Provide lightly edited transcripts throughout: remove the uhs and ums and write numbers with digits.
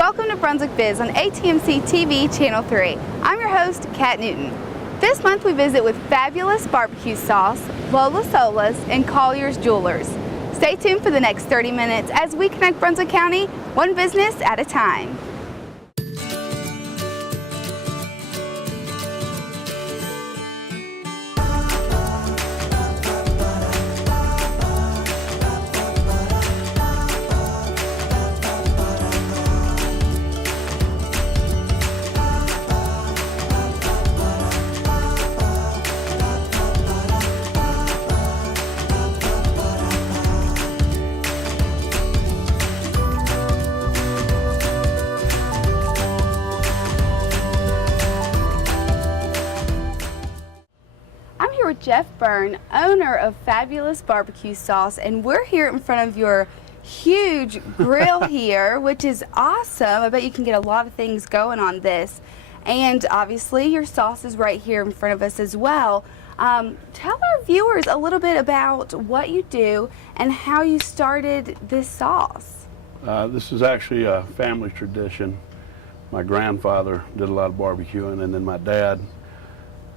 Welcome to Brunswick Biz on ATMC TV Channel 3. I'm your host, Kat Newton. This month we visit with Fabulous Barbecue Sauce, Lola Solas, and Collier's Jewelers. Stay tuned for the next 30 minutes as we connect Brunswick County, one business at a time. Jeff Byrne, owner of Fabulous Barbecue Sauce, and we're here in front of your huge grill here, which is awesome. I bet you can get a lot of things going on this. And obviously your sauce is right here in front of us as well. Tell our viewers a little bit about what you do and how you started this sauce. This is actually a family tradition. My grandfather did a lot of barbecuing, and then my dad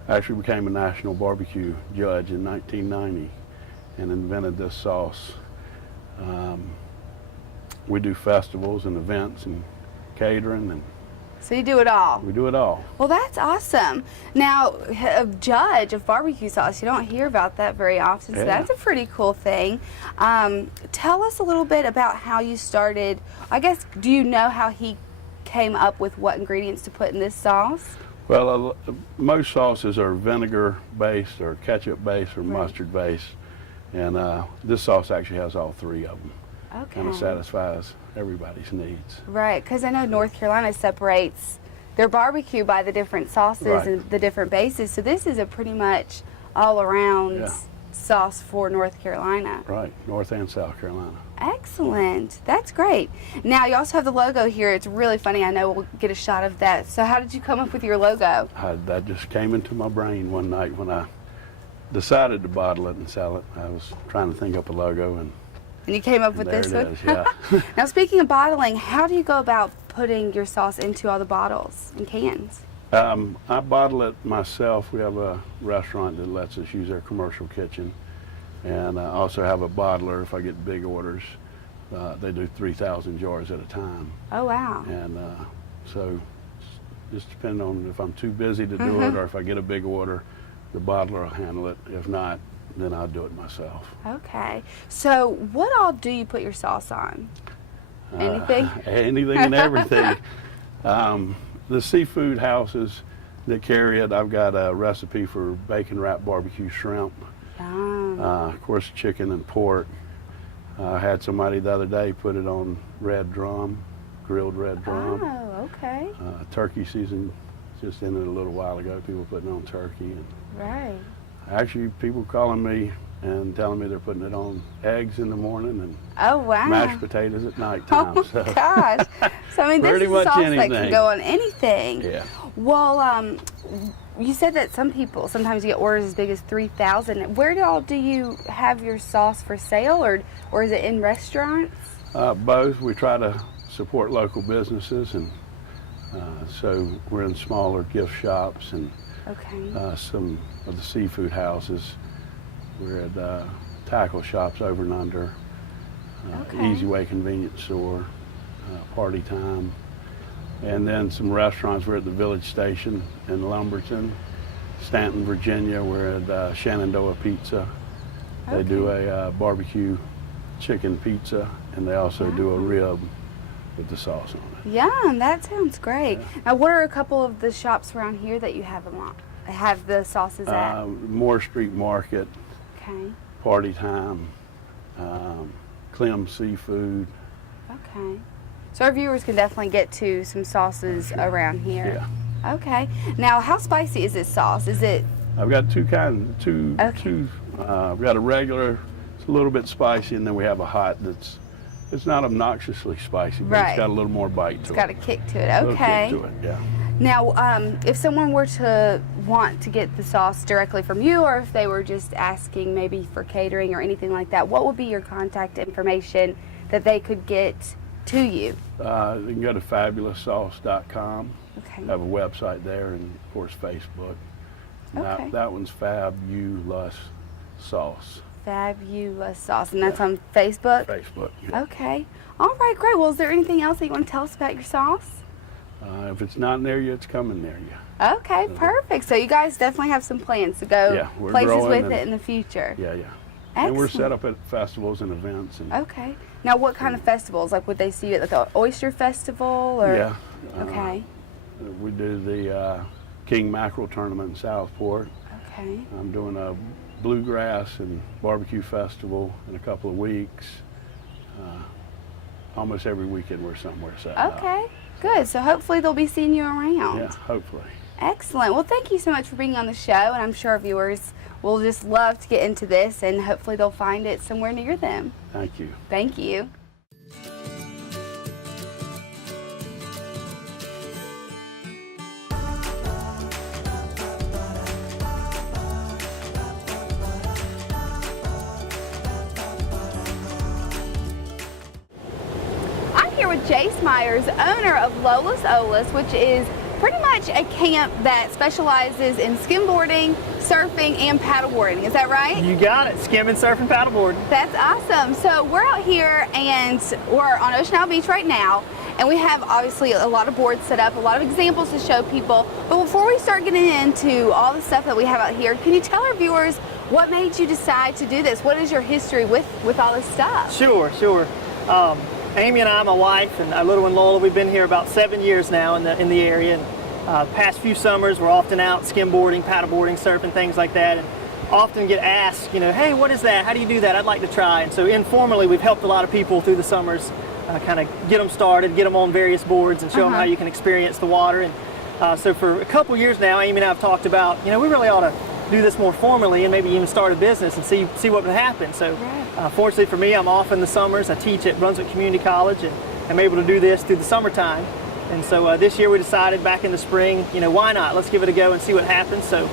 actually became a national barbecue judge in 1990 and invented this sauce. We do festivals and events and catering, and so you do it all? We do it all. Well, that's awesome. Now, a judge of barbecue sauce, you don't hear about that very often, so that's a pretty cool thing. Tell us a little bit about how you started. I guess, do you know how he came up with what ingredients to put in this sauce? Well, most sauces are vinegar-based or ketchup-based or mustard-based, and this sauce actually has all three of them. Okay. And it satisfies everybody's needs. Right, because I know North Carolina separates their barbecue by the different sauces and the different bases, so this is a pretty much all-around sauce for North Carolina. Right, North and South Carolina. Excellent. That's great. Now, you also have the logo here. It's really funny. I know we'll get a shot of that. So how did you come up with your logo? That just came into my brain one night when I decided to bottle it and sell it. I was trying to think up a logo, and you came up with this one? There it is, yeah. Now, speaking of bottling, how do you go about putting your sauce into all the bottles and cans? I bottle it myself. We have a restaurant that lets us use their commercial kitchen. And I also have a bottler if I get big orders. They do 3,000 jars at a time. Oh, wow. And so just depending on if I'm too busy to do it, or if I get a big order, the bottler will handle it. If not, then I'll do it myself. Okay. So what all do you put your sauce on? Anything? Anything and everything. The seafood houses that carry it, I've got a recipe for bacon wrapped barbecue shrimp. Of course, chicken and pork. I had somebody the other day put it on red drum, grilled red drum. Oh, okay. Turkey season just ended a little while ago. People putting on turkey. And right. Actually, people calling me and telling me they're putting it on eggs in the morning and mashed potatoes at nighttime. Oh, my gosh. So, I mean, this is a sauce that can go on anything. Yeah. Well, you said that sometimes you get orders as big as 3,000. Where all do you have your sauce for sale, or is it in restaurants? Both. We try to support local businesses, and so we're in smaller gift shops and some of the seafood houses. We're at tackle shops over and under, Easy Way Convenience Store, Party Time. And then some restaurants. We're at the Village Station in Lumberton, Stanton, Virginia. We're at Shenandoah Pizza. They do a barbecue chicken pizza, and they also do a rib with the sauce on it. Yum, that sounds great. Yeah. Now, what are a couple of the shops around here that you have the sauces at? Moore Street Market, Party Time, Clem Seafood. Okay. So our viewers can definitely get to some sauces around here. Yeah. Okay. Now, how spicy is this sauce? Is it? I've got two kinds. We've got a regular, it's a little bit spicy, and then we have a hot that's, it's not obnoxiously spicy, but it's got a little more bite to it. It's got a kick to it. Okay. A little kick to it, yeah. Now, if someone were to want to get the sauce directly from you, or if they were just asking maybe for catering or anything like that, what would be your contact information that they could get to you? You can go to fabuloussauce.com. Okay. I have a website there, and of course Facebook. And Okay. that one's Fabulous Sauce. Fabulous Sauce, and that's on Facebook? Facebook. Yeah. Okay. All right, great. Well, is there anything else that you want to tell us about your sauce? If it's not near you, it's coming near you. Okay, perfect. So you guys definitely have some plans to go we're places growing with it in the future. Yeah, yeah. Excellent. And we're set up at festivals and events. And, Okay. Now, what kind of festivals? Like, would they see you at like an oyster festival? Or? Yeah. Okay. We do the King Mackerel Tournament in Southport. Okay. I'm doing a bluegrass and barbecue festival in a couple of weeks. Almost every weekend we're somewhere set up. Okay. Good. So hopefully they'll be seeing you around. Yeah, hopefully. Excellent. Well, thank you so much for being on the show, and I'm sure viewers will just love to get into this, and hopefully they'll find it somewhere near them. Thank you. Thank you. I'm here with Jace Myers, owner of Lola's Olas, which is pretty much a camp that specializes in skimboarding, surfing, and paddleboarding. Is that right? You got it. Skimming, surfing, paddleboarding. That's awesome. So we're out here and we're on Ocean Isle Beach right now, and we have obviously a lot of boards set up, a lot of examples to show people. But before we start getting into all the stuff that we have out here, can you tell our viewers what made you decide to do this? What is your history with all this stuff? Sure. Amy and I, my wife, and our little one Lola, we've been here about 7 years now in the area. And past few summers, we're often out skimboarding, paddleboarding, surfing, things like that, and often get asked, hey, what is that? How do you do that? I'd like to try. And so informally, we've helped a lot of people through the summers, kind of get them started, get them on various boards, and show them how you can experience the water. And so for a couple years now, Amy and I have talked about, we really ought to do this more formally and maybe even start a business and see what would happen. So fortunately for me, I'm off in the summers. I teach at Brunswick Community College, and I'm able to do this through the summertime. And so this year we decided back in the spring, why not? Let's give it a go and see what happens. So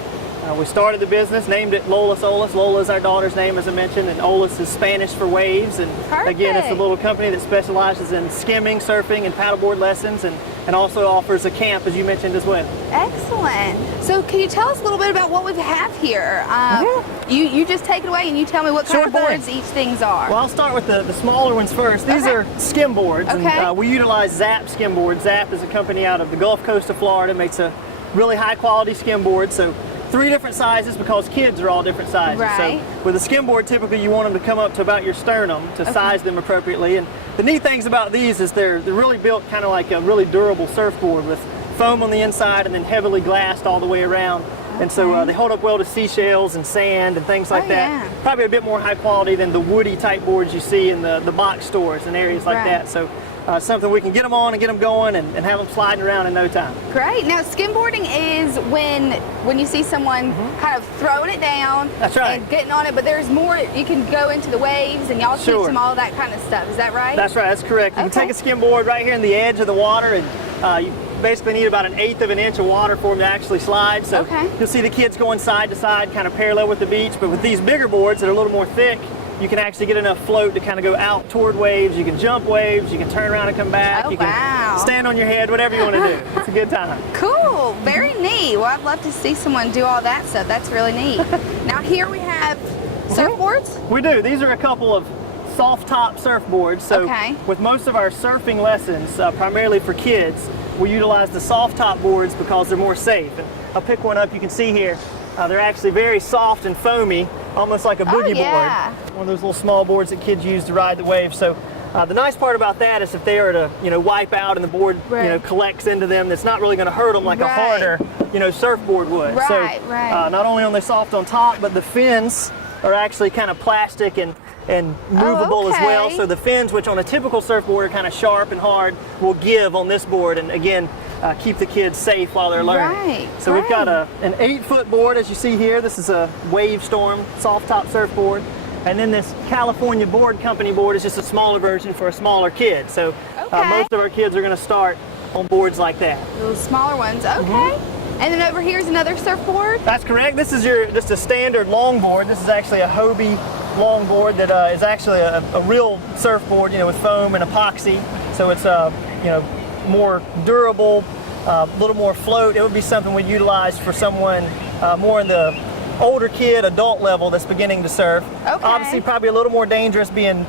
we started the business, named it Lola's Olas. Lola is our daughter's name, as I mentioned, and Olas is Spanish for waves. And again, it's a little company that specializes in skimming, surfing, and paddleboard lessons, and also offers a camp, as you mentioned, as well. Excellent. So can you tell us a little bit about what we have here? You just take it away and you tell me what kind of boards each things are. Well, I'll start with the smaller ones first. These are skim boards, and we utilize Zap skim boards. Zap is a company out of the Gulf Coast of Florida, makes a really high quality skim board. So 3 different sizes because kids are all different sizes. Right. So with a skim board, typically you want them to come up to about your sternum to size them appropriately. And the neat things about these is they're really built kind of like a really durable surfboard with foam on the inside and then heavily glassed all the way around. And so they hold up well to seashells and sand and things like that. Probably a bit more high quality than the woody type boards you see in the box stores and areas like that. So something we can get them on and get them going and have them sliding around in no time. Great. Now, skimboarding is when you see someone kind of throwing it down and getting on it, but there's more. You can go into the waves and y'all teach them all that kind of stuff. Is that right? That's right. That's correct. You can take a skimboard right here in the edge of the water, and you basically need about 1/8 of an inch of water for them to actually slide. So you'll see the kids going side to side, kind of parallel with the beach. But with these bigger boards that are a little more thick, you can actually get enough float to kind of go out toward waves. You can jump waves. You can turn around and come back. You can stand on your head, whatever you want to do. It's a good time. Cool. Very neat. Well, I'd love to see someone do all that stuff. That's really neat. Now, here we have surfboards. We do. These are a couple of soft top surfboards. So with most of our surfing lessons, primarily for kids, we utilize the soft top boards because they're more safe. And I'll pick one up. You can see here. They're actually very soft and foamy, almost like a boogie board. One of those little small boards that kids use to ride the waves. So the nice part about that is if they are to wipe out and the board collects into them, that's not really going to hurt them like a harder surfboard would. So not only are they soft on top, but the fins are actually kind of plastic and movable as well. So the fins, which on a typical surfboard are kind of sharp and hard, will give on this board, and again keep the kids safe while they're learning. So we've got an 8-foot board, as you see here. This is a Wave Storm soft top surfboard, and then this California Board Company board is just a smaller version for a smaller kid. So most of our kids are going to start on boards like that. Little smaller ones. And then over here is another surfboard? That's correct. This is just a standard longboard. This is actually a Hobie longboard that is actually a real surfboard, with foam and epoxy. so it's more durable, a little more float. It would be something we utilize for someone more in the older kid, adult level that's beginning to surf. Okay. Obviously, probably a little more dangerous being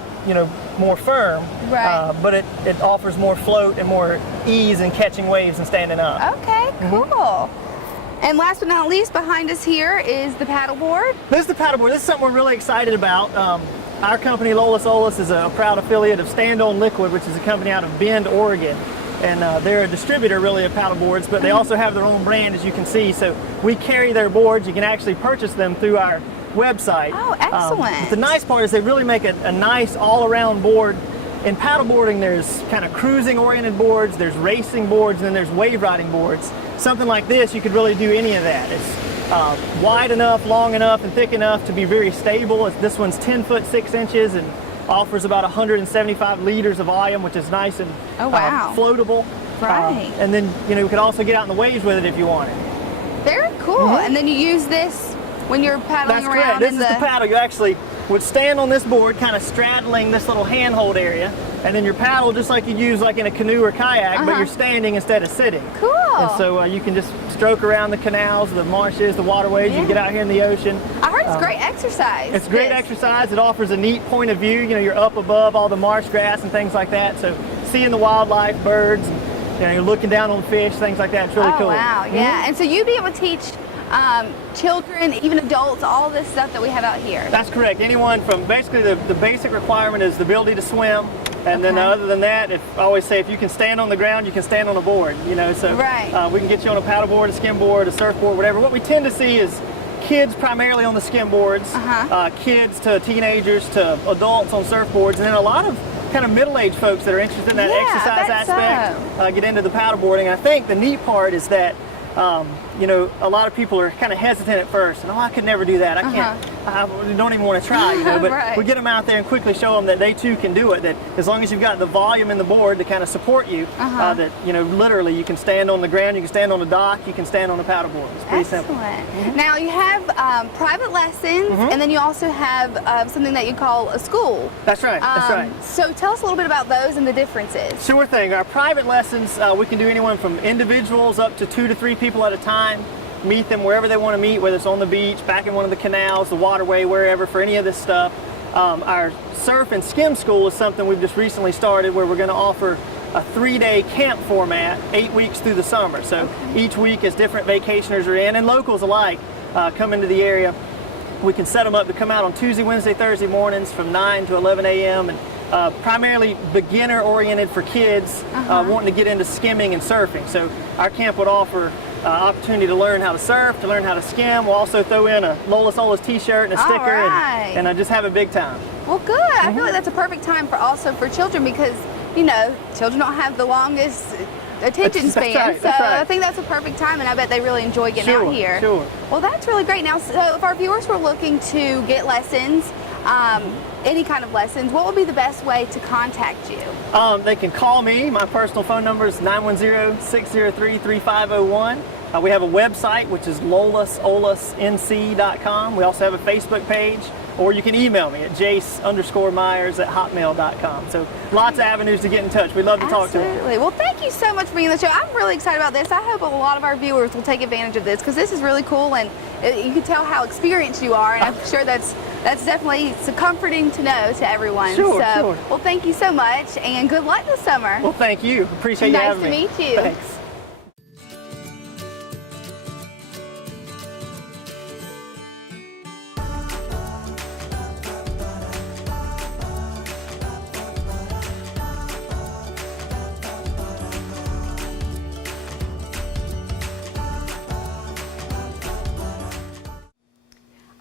more firm. Right. But it offers more float and more ease in catching waves and standing up. Okay, cool. And last but not least, behind us here is the paddleboard. This is the paddleboard. This is something we're really excited about. Our company, Lola's Olas, is a proud affiliate of Stand On Liquid, which is a company out of Bend, Oregon. And they're a distributor, really, of paddleboards, but they also have their own brand, as you can see. So we carry their boards. You can actually purchase them through our website. Oh, excellent. But the nice part is they really make a nice all-around board. In paddleboarding, there's kind of cruising-oriented boards, there's racing boards, and then there's wave-riding boards. Something like this, you could really do any of that. It's wide enough, long enough, and thick enough to be very stable. This one's 10 foot 6 inches and offers about 175 liters of volume, which is nice and floatable. Right. And then you could also get out in the waves with it if you wanted. Very cool. And then you use this when you're paddling around. That's correct. This is the paddle. You actually would stand on this board, kind of straddling this little handhold area, and then your paddle just like you'd use like in a canoe or kayak, but you're standing instead of sitting. Cool. And so you can just stroke around the canals, the marshes, the waterways. You can get out here in the ocean. I heard it's great exercise. It's great exercise. It offers a neat point of view. You're up above all the marsh grass and things like that. So seeing the wildlife, birds, and, you're looking down on fish, things like that. It's really cool. Oh, wow. Yeah. And so you'd be able to teach children, even adults, all this stuff that we have out here. That's correct. Anyone from basically the basic requirement is the ability to swim. And then other than that, I always say if you can stand on the ground, you can stand on a board. So we can get you on a paddleboard, a skimboard, a surfboard, whatever. What we tend to see is kids primarily on the skimboards, kids to teenagers to adults on surfboards, and then a lot of kind of middle-aged folks that are interested in that exercise aspect get into the paddleboarding. I think the neat part is that a lot of people are kind of hesitant at first, and I could never do that. I can't. I don't even want to try, But we get them out there and quickly show them that they too can do it. That as long as you've got the volume in the board to kind of support you, that literally you can stand on the ground, you can stand on the dock, you can stand on a paddleboard. It's pretty simple. Now you have private lessons, and then you also have something that you call a school. That's right. That's right. So tell us a little bit about those and the differences. Sure thing. Our private lessons, we can do anyone from individuals up to 2 to 3 people at a time. Meet them wherever they want to meet, whether it's on the beach, back in one of the canals, the waterway, wherever, for any of this stuff. Our surf and skim school is something we've just recently started where we're going to offer a 3-day camp format, 8 weeks through the summer. So each week as different vacationers are in, and locals alike come into the area, we can set them up to come out on Tuesday, Wednesday, Thursday mornings from 9 to 11 a.m. and primarily beginner oriented for kids wanting to get into skimming and surfing. So our camp would offer opportunity to learn how to surf, to learn how to skim. We'll also throw in a Lola's Olas t-shirt and a sticker and just have a big time. Well, good. I feel like that's a perfect time for children because, children don't have the longest attention span. That's right. I think that's a perfect time, and I bet they really enjoy getting out here. Sure. Well, that's really great. Now, so if our viewers were looking to get lessons, any kind of lessons, what would be the best way to contact you? They can call me. My personal phone number is 910-603-3501. We have a website, which is lolasolasnc.com. We also have a Facebook page, or you can email me at jace_myers@hotmail.com. So lots of avenues to get in touch. We'd love to talk to you. Absolutely. Well, thank you so much for being on the show. I'm really excited about this. I hope a lot of our viewers will take advantage of this because this is really cool, and you can tell how experienced you are, and I'm sure that's definitely comforting to know to everyone. Sure. Well, thank you so much, and good luck this summer. Well, thank you. Appreciate you having me. Nice to meet you. Thanks.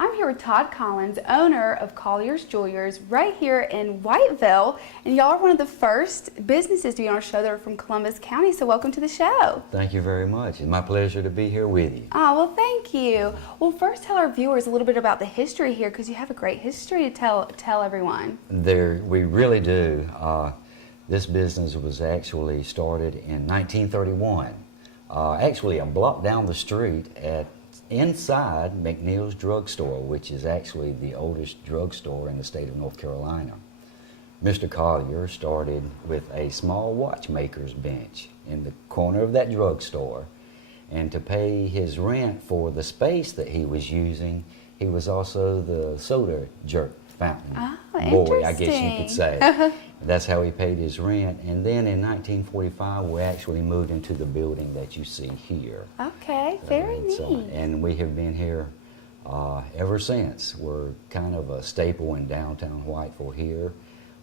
I'm here with Todd Collins, owner of Collier's Jewelers, right here in Whiteville. And y'all are one of the first businesses to be on our show that are from Columbus County, so welcome to the show. Thank you very much. It's my pleasure to be here with you. Oh, well, thank you. Well, first tell our viewers a little bit about the history here, because you have a great history to tell everyone. We really do. This business was actually started in 1931. Actually, a block down the street inside McNeil's drugstore, which is actually the oldest drugstore in the state of North Carolina. Mr. Collier started with a small watchmaker's bench in the corner of that drugstore. And to pay his rent for the space that he was using, he was also the soda jerk fountain boy, I guess you could say. That's how he paid his rent. And then in 1945, we actually moved into the building that you see here. Okay, very neat. And we have been here ever since. We're kind of a staple in downtown Whiteville here.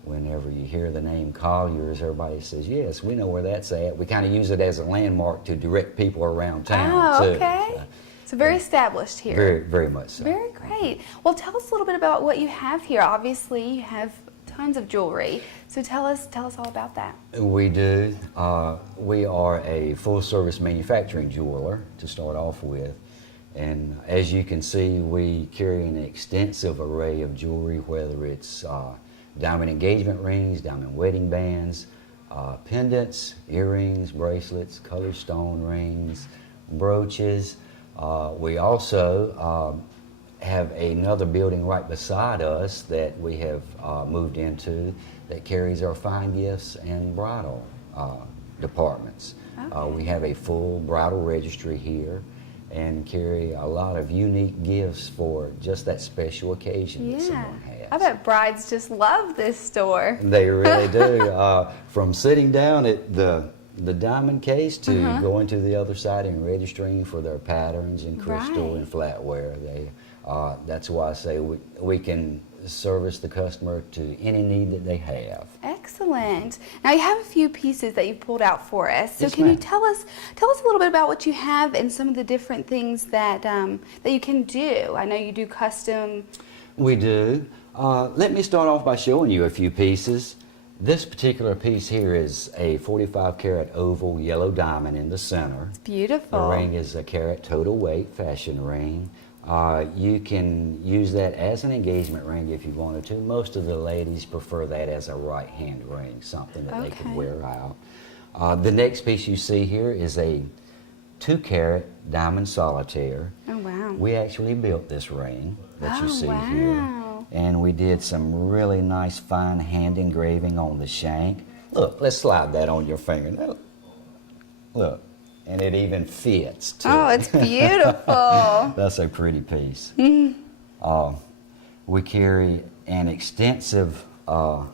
Whenever you hear the name Collier's, everybody says, yes, we know where that's at. We kind of use it as a landmark to direct people around town, too. Okay. So very established here. Very, very much so. Very great. Well, tell us a little bit about what you have here. Obviously, you have tons of jewelry. So tell us all about that. We do. We are a full-service manufacturing jeweler to start off with. And as you can see, we carry an extensive array of jewelry, whether it's diamond engagement rings, diamond wedding bands, pendants, earrings, bracelets, colored stone rings, brooches. We also have another building right beside us that we have moved into that carries our fine gifts and bridal departments. Okay. We have a full bridal registry here and carry a lot of unique gifts for just that special occasion that someone has. I bet brides just love this store. They really do. From sitting down at the diamond case to going to the other side and registering for their patterns and crystal and flatware. That's why I say we can service the customer to any need that they have. Excellent. Now you have a few pieces that you pulled out for us. So yes, can you tell us a little bit about what you have and some of the different things that that you can do? I know you do custom. We do. Let me start off by showing you a few pieces. This particular piece here is a 45 karat oval yellow diamond in the center. It's beautiful. The ring is a carat total weight fashion ring. You can use that as an engagement ring if you wanted to. Most of the ladies prefer that as a right hand ring, something that they can wear out. The next piece you see here is a 2 carat diamond solitaire. Oh wow. We actually built this ring that you see here. And we did some really nice fine hand engraving on the shank. Look, let's slide that on your finger. Look, and it even fits too. Oh, it's beautiful. That's a pretty piece. We carry an extensive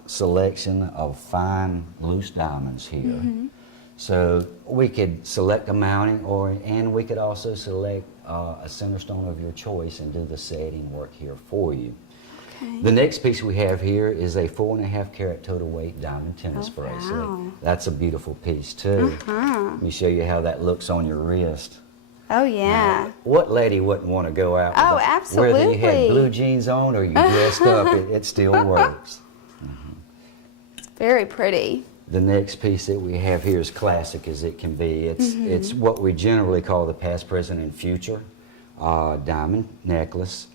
selection of fine loose diamonds here. So we could select a mounting, and we could also select a center stone of your choice and do the setting work here for you. The next piece we have here is a 4.5 karat total weight diamond tennis bracelet. Wow. That's a beautiful piece too. Let me show you how that looks on your wrist. Oh yeah. Now, what lady wouldn't want to go out with absolutely. whether you had blue jeans on or you dressed up, it still works. It's very pretty. The next piece that we have here is classic as it can be. It's what we generally call the past, present, and future diamond necklace.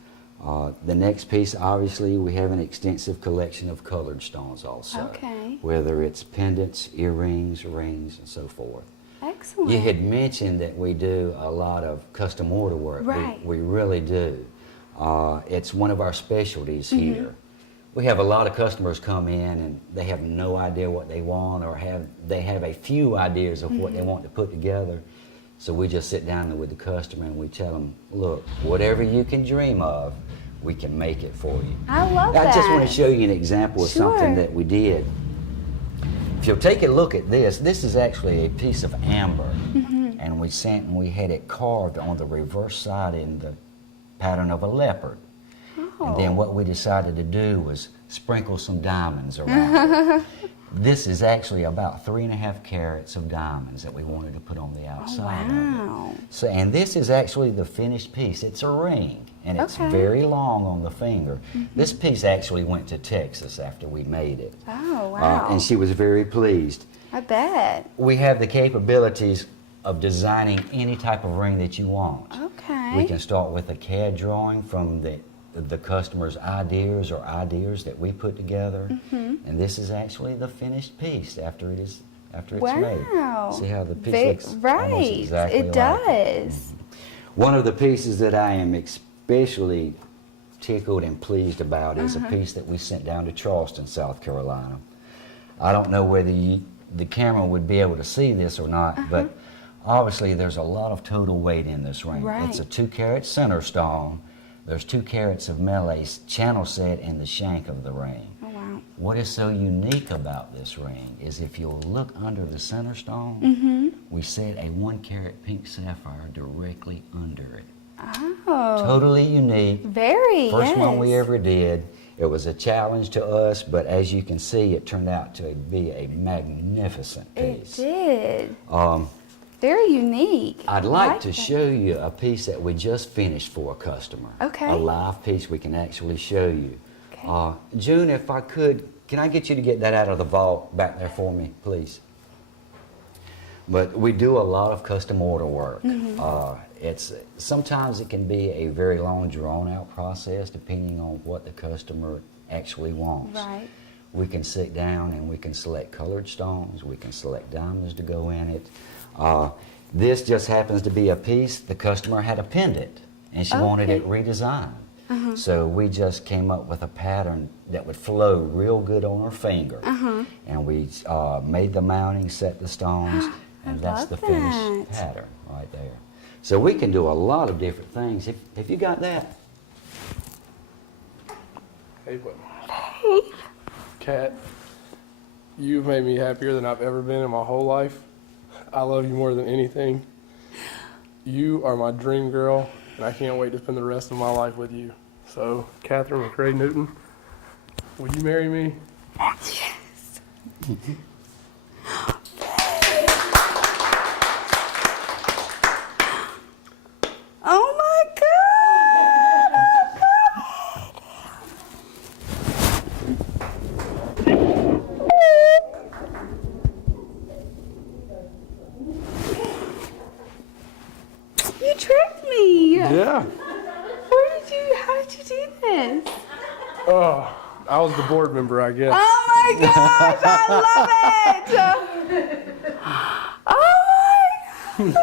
The next piece, obviously, we have an extensive collection of colored stones also. Whether it's pendants, earrings, rings, and so forth. Excellent. You had mentioned that we do a lot of custom order work. Right. We really do. It's one of our specialties here. We have a lot of customers come in and they have no idea what they want, or they have a few ideas of what they want to put together. So we just sit down with the customer and we tell them, look, whatever you can dream of, we can make it for you. I love that. I just want to show you an example of something that we did. If you'll take a look at this is actually a piece of amber. And we had it carved on the reverse side in the pattern of a leopard. And then what we decided to do was sprinkle some diamonds around it. This is actually about 3.5 carats of diamonds that we wanted to put on the outside of it. So, and this is actually the finished piece. It's a ring, and it's very long on the finger. This piece actually went to Texas after we made it. Oh, wow. And she was very pleased. I bet. We have the capabilities of designing any type of ring that you want. We can start with a CAD drawing from the customer's ideas or ideas that we put together, and this is actually the finished piece after it's made. See how the piece looks almost exactly it does. One of the pieces that I am especially tickled and pleased about is a piece that we sent down to Charleston, South Carolina. I don't know whether the camera would be able to see this or not, but obviously there's a lot of total weight in this ring. Right. It's a 2-carat center stone. There's 2 carats of melee channel set in the shank of the ring. Oh, wow. What is so unique about this ring is if you'll look under the center stone, we set a 1-carat pink sapphire directly under it. Oh. Totally unique. Very, First yes. one we ever did. It was a challenge to us, but as you can see, it turned out to be a magnificent piece. It did. Very unique. I'd like to show you a piece that we just finished for a customer. Okay. A live piece we can actually show you. Okay. June, if I could, can I get you to get that out of the vault back there for me, please? But we do a lot of custom order work. Sometimes it can be a very long, drawn-out process depending on what the customer actually wants. Right. We can sit down and we can select colored stones. We can select diamonds to go in it. This just happens to be a piece. The customer had a pendant and she wanted it redesigned. So we just came up with a pattern that would flow real good on her finger. And we made the mounting, set the stones, and that's the finished pattern right there. So we can do a lot of different things. If you got that. Hey, buddy. Kat, you've made me happier than I've ever been in my whole life. I love you more than anything. You are my dream girl, and I can't wait to spend the rest of my life with you. So, Catherine McRae Newton, will you marry me? Yes. Oh my God. You tricked me. Yeah. How did you do this? Oh, I was the board member, I guess. Oh my gosh, I love it. Oh my.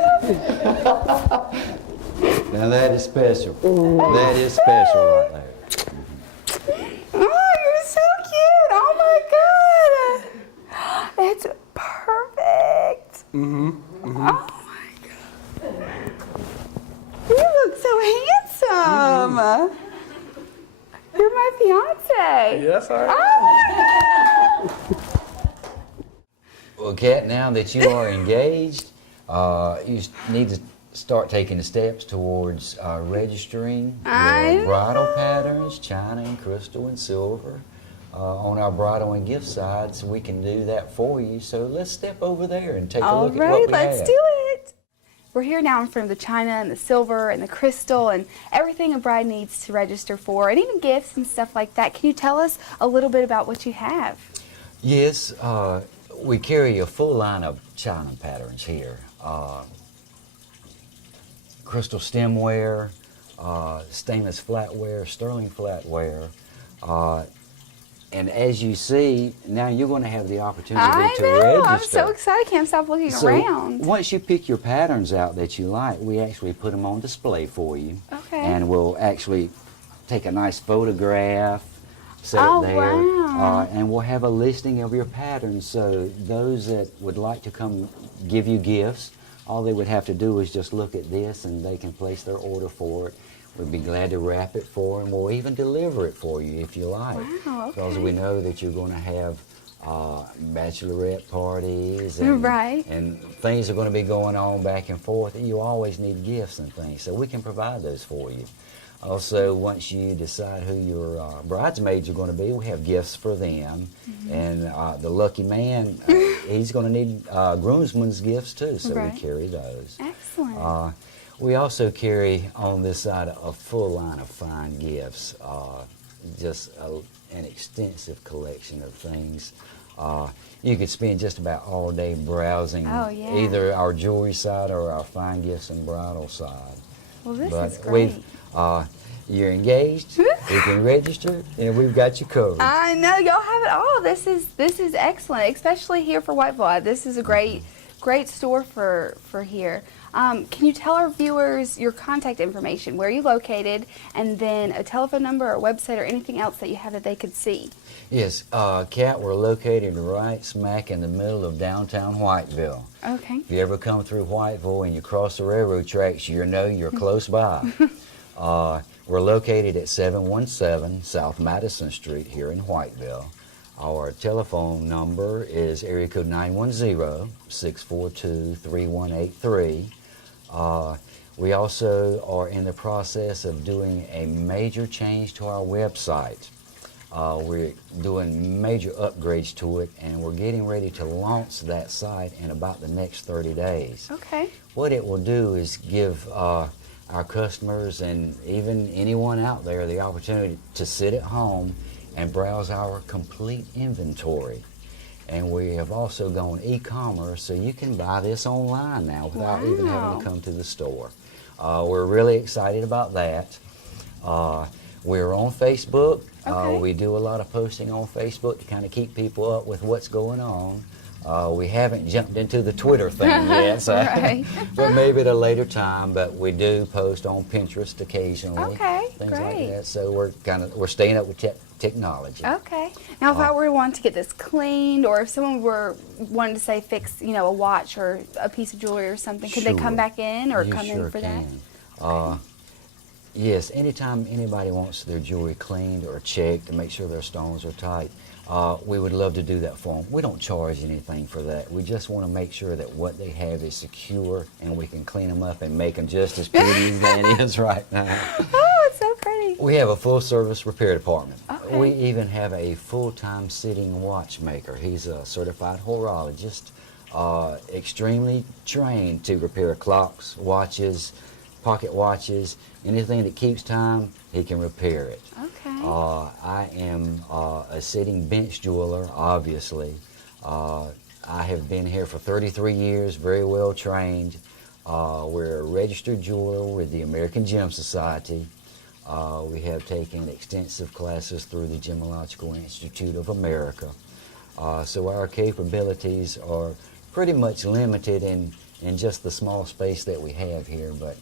Now that is special. That is special right there. Oh, you're so cute. Oh my God. It's perfect. Oh my God. You look so handsome. You're my fiance. Yes, I am. Oh my God. Well, Kat, now that you are engaged, you need to start taking the steps towards registering your bridal patterns, china and crystal and silver, on our bridal and gift side, so we can do that for you. So let's step over there and take a look at what we have. Let's do it. We're here now in front of the china and the silver and the crystal and everything a bride needs to register for, and even gifts and stuff like that. Can you tell us a little bit about what you have? Yes, we carry a full line of china patterns here. Crystal stemware, stainless flatware, sterling flatware. And as you see, now you're going to have the opportunity to register. I'm so excited. I can't stop looking around. Once you pick your patterns out that you like, we actually put them on display for you. Okay. And we'll actually take a nice photograph, set it there. Wow. And we'll have a listing of your patterns, so those that would like to come give you gifts, all they would have to do is just look at this and they can place their order for it. We'd be glad to wrap it for them. We'll even deliver it for you if you like. Wow, okay. Because we know that you're going to have bachelorette parties and, and things are going to be going on back and forth, and you always need gifts and things, so we can provide those for you. Also, once you decide who your bridesmaids are going to be, we have gifts for them. And the lucky man, he's going to need groomsmen's gifts too, so we carry those. Excellent. We also carry on this side a full line of fine gifts, just an extensive collection of things. You could spend just about all day browsing either our jewelry side or our fine gifts and bridal side. Well, this is great. You're engaged, you can register, and we've got you covered. I know, y'all have it all. This is excellent, especially here for White Blood. This is a great great store for here. Can you tell our viewers your contact information, where you're located, and then a telephone number or website or anything else that you have that they could see? Yes, Kat, we're located right smack in the middle of downtown Whiteville. Okay. If you ever come through Whiteville and you cross the railroad tracks, you know you're close by. We're located at 717 South Madison Street here in Whiteville. Our telephone number is area code 910-642-3183. We also are in the process of doing a major change to our website. We're doing major upgrades to it, and we're getting ready to launch that site in about the next 30 days. Okay. What it will do is give our customers and even anyone out there the opportunity to sit at home and browse our complete inventory. And we have also gone e-commerce, so you can buy this online now without even having to come to the store. We're really excited about that. We're on Facebook. Okay. We do a lot of posting on Facebook to kind of keep people up with what's going on. We haven't jumped into the Twitter thing yet, so Right. but maybe at a later time. But we do post on Pinterest occasionally, Okay, things great. like that. So we're staying up with technology. Okay. Now, if I were to want to get this cleaned, or if someone were wanting to say fix, you know, a watch or a piece of jewelry or something, could they come Sure. back in or You come sure in for that? can. Yes, anytime anybody wants their jewelry cleaned or checked to make sure their stones are tight, we would love to do that for them. We don't charge anything for that. We just want to make sure that what they have is secure, and we can clean them up and make them just as pretty as that is right now. Oh, it's so pretty. We have a full-service repair department. Okay. We even have a full-time sitting watchmaker. He's a certified horologist, extremely trained to repair clocks, watches, pocket watches, anything that keeps time, he can repair it. Okay. I am a sitting bench jeweler, obviously. I have been here for 33 years, very well trained. We're a registered jeweler with the American Gem Society. We have taken extensive classes through the Gemological Institute of America. So our capabilities are pretty much limited in just the small space that we have here, but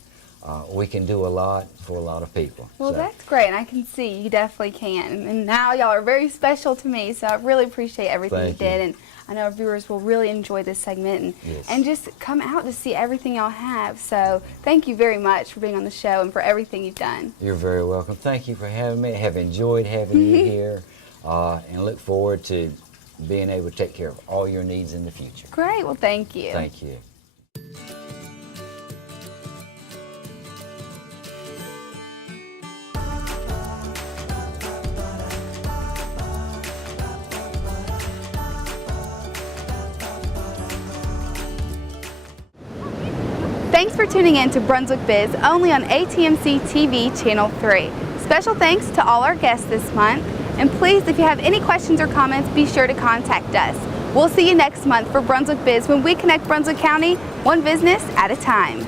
we can do a lot for a lot of people. Well, so. that's great, and I can see you definitely can. And now y'all are very special to me, so I really appreciate everything Thank you did. you. And I know our viewers will really enjoy this segment and, Yes. and just come out to see everything y'all have. So thank you very much for being on the show and for everything you've done. You're very welcome. Thank you for having me. I have enjoyed having you here, and look forward to being able to take care of all your needs in the future. Great. Well, thank you. Thank you. Thanks for tuning in to Brunswick Biz, only on ATMC TV Channel 3. Special thanks to all our guests this month. And please, if you have any questions or comments, be sure to contact us. We'll see you next month for Brunswick Biz, when we connect Brunswick County one business at a time.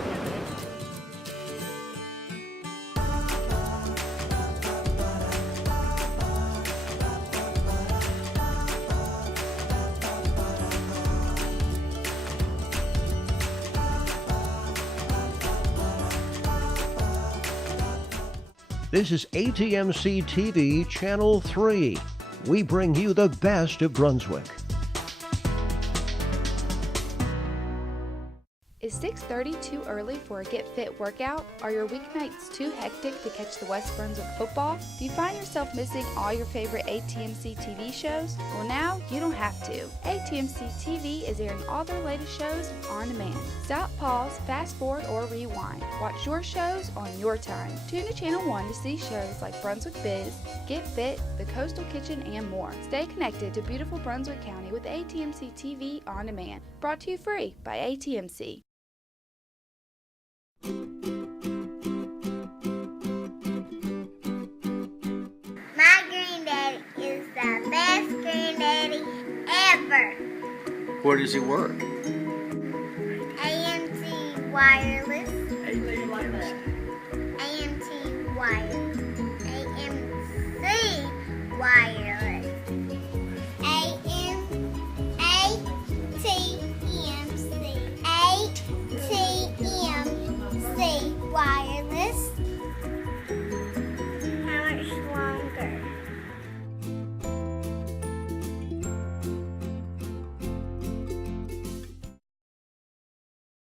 This is ATMC TV Channel 3. We bring you the best of Brunswick. Is 6:30 too early for a Get Fit workout? Are your weeknights too hectic to catch the West Brunswick football? Do you find yourself missing all your favorite ATMC TV shows? Well, now you don't have to. ATMC TV is airing all their latest shows on demand. Stop, pause, fast forward, or rewind. Watch your shows on your time. Tune to Channel 1 to see shows like Brunswick Biz, Get Fit, The Coastal Kitchen, and more. Stay connected to beautiful Brunswick County with ATMC TV on demand. Brought to you free by ATMC. My granddaddy is the best granddaddy ever. Where does he work? AMC Wireless. AT&T.